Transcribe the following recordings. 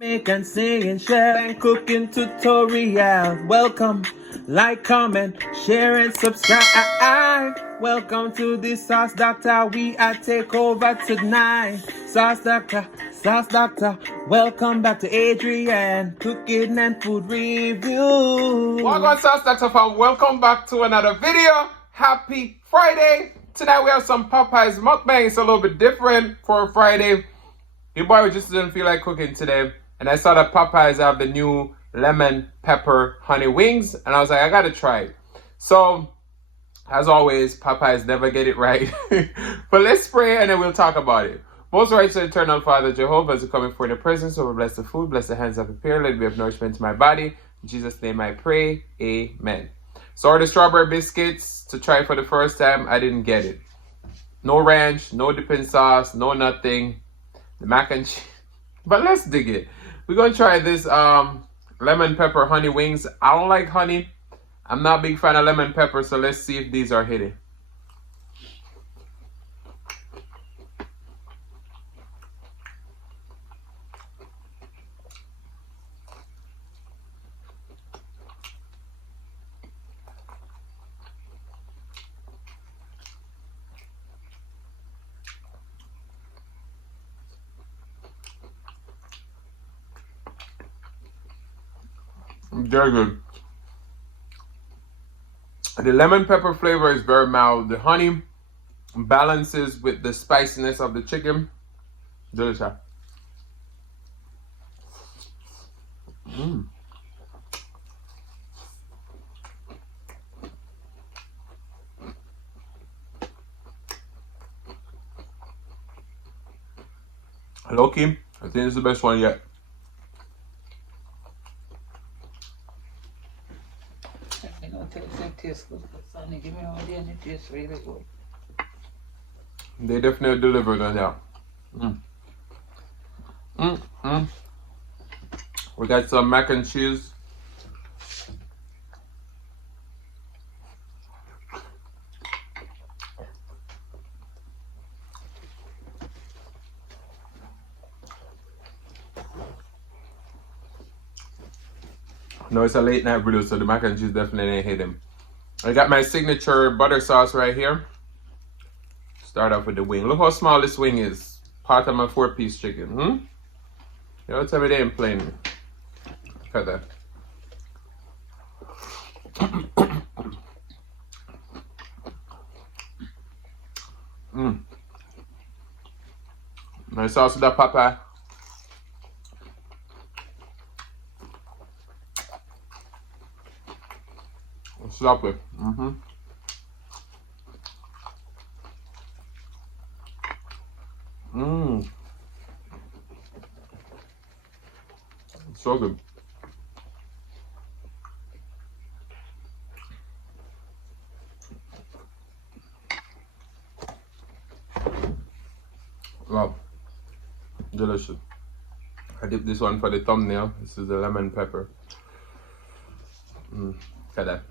Make and sing and share and cooking tutorial. Welcome, like, comment, share and subscribe. Welcome to the Sauce Doctor. We are take over tonight. Sauce Doctor, Sauce Doctor. Welcome back to Adrian, cooking and food review. Welcome, Sauce Doctor fam. Welcome back to another video. Happy Friday. Tonight we have some Popeyes mukbang. It's a little bit different for a Friday. Your boy just didn't feel like cooking today. And I saw that Popeyes have the new lemon pepper honey wings. And I was like, I gotta try it. So, as always, Popeyes never get it right. But let's pray and then we'll talk about it. Most righteous and eternal Father Jehovah, as you come before the presence, over bless the food, bless the hands that prepare, let it be of nourishment to my body. In Jesus' name I pray, amen. So the strawberry biscuits to try for the first time, I didn't get it. No ranch, no dipping sauce, no nothing. The mac and cheese. But let's dig it. We're gonna try this lemon pepper honey wings. I don't like honey. I'm not a big fan of lemon pepper, so let's see if these are hitting. Very good. The lemon pepper flavor is very mild. The honey balances with the spiciness of the chicken. Delicious. Low-key, I think it's the best one yet. They definitely delivered on that. We got some mac and cheese. No, it's a late night video, so the mac and cheese definitely ain't hit him. I got my signature butter sauce right here. Start off with the wing. Look how small this wing is. Part of my 4-piece chicken. You know, tell me they ain't playing me. Look at that. Nice sauce with that Popeye. Sloppy. So good. Wow. Delicious. I dip this one for the thumbnail. This is the lemon pepper. Look at that.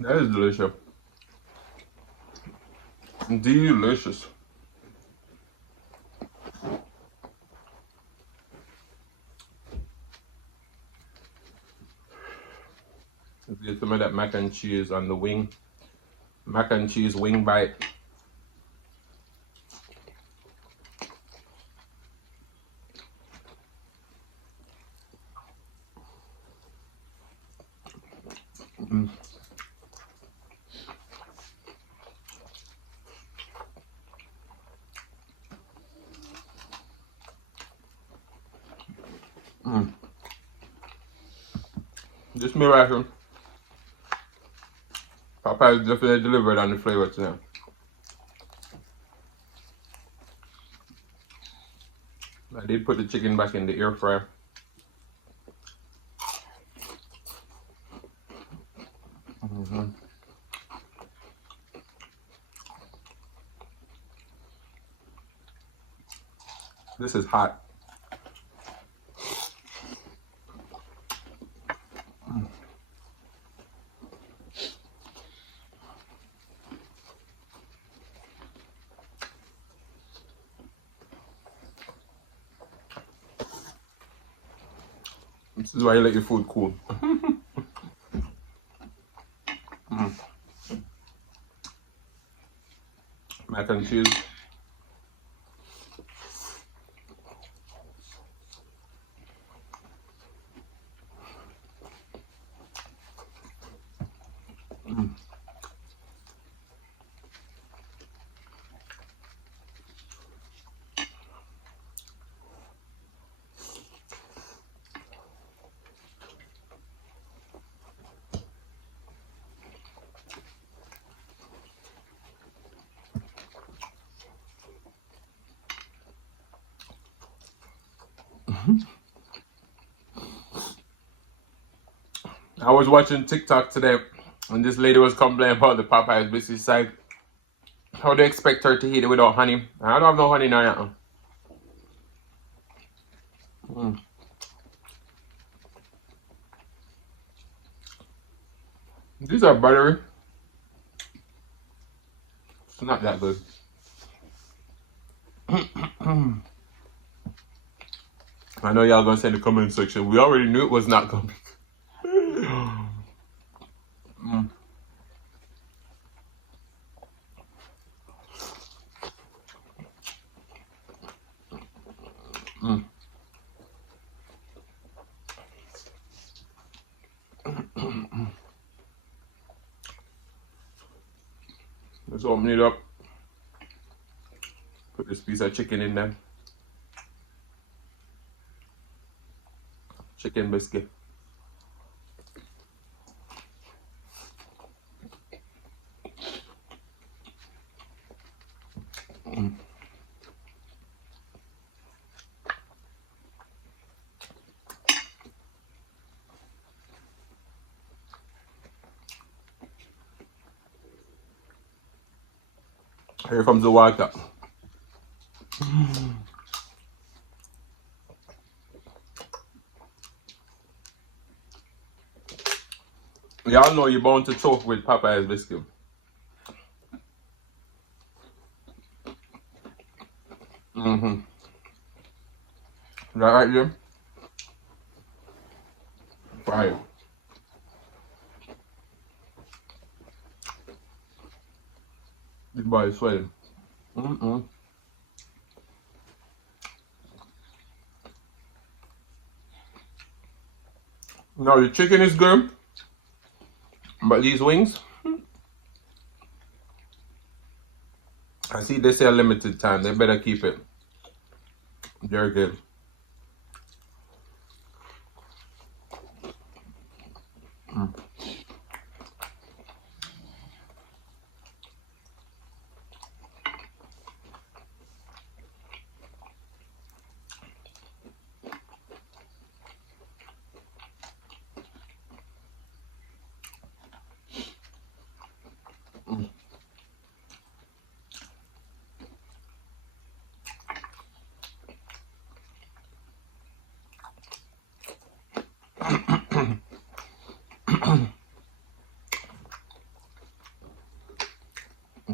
That is delicious. Delicious. Let's get some of that mac and cheese on the wing. Mac and cheese wing bite. Just me right here. Popeyes definitely delivered on the flavor today. I did put the chicken back in the air fryer. This is hot. This is why you let your food cool. Mac and cheese. I was watching TikTok today, and this lady was complaining about the Popeyes biscuits. She's like, how do you expect her to eat it without honey? I don't have no honey now. These are buttery. It's not that good. I know y'all gonna say in the comment section, we already knew it was not gonna be good. Let's open it up. Put this piece of chicken in there. Chicken biscuit. Here comes the water. Y'all know you're bound to choke with Popeyes biscuit. Is that right, Jim? Right. This boy is sweating. Now the chicken is good, but these wings, I see they say a limited time. They better keep it. They're good.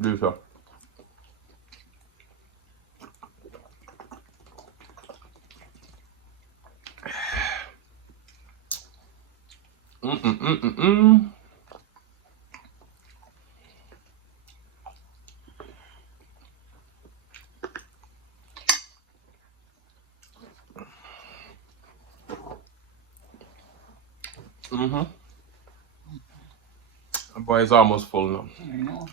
Do so. The boy is almost full now. I know.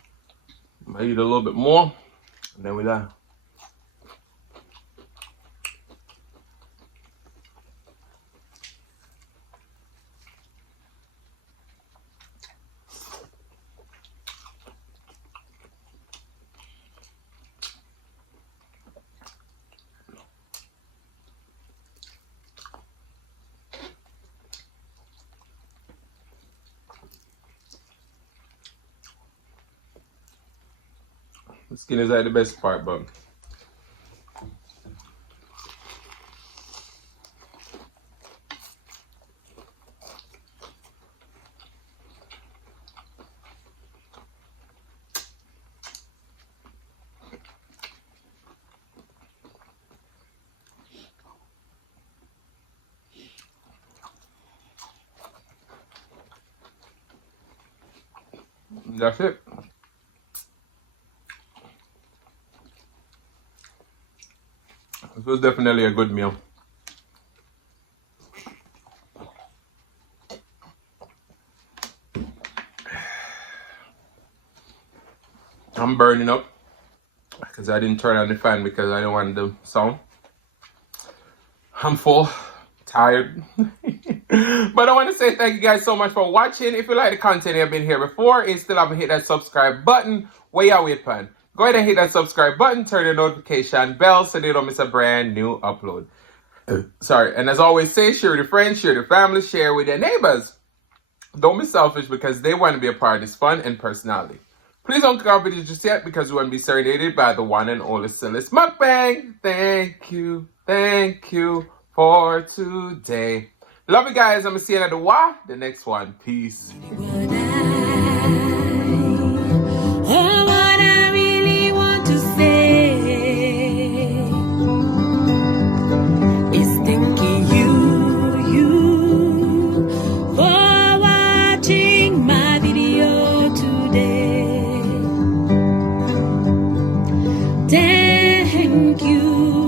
I eat a little bit more, and then we're done. The skin is like the best part, but that's it. This was definitely a good meal. I'm burning up because I didn't turn on the fan because I don't want the sound. I'm full, tired. But I want to say thank you guys so much for watching. If you like the content you've been here before and still haven't hit that subscribe button, what you wait for? Go ahead and hit that subscribe button, turn the notification bell so you don't miss a brand new upload. Sorry, and as always say, share with your friends, share with your family, share with your neighbors. Don't be selfish because they want to be a part of this fun and personality. Please don't click our video just yet because we want to be serenaded by the one and only Celeste Mukbang. Thank you for today. Love you guys. I'm going to see you at the next one. Peace. Thank you.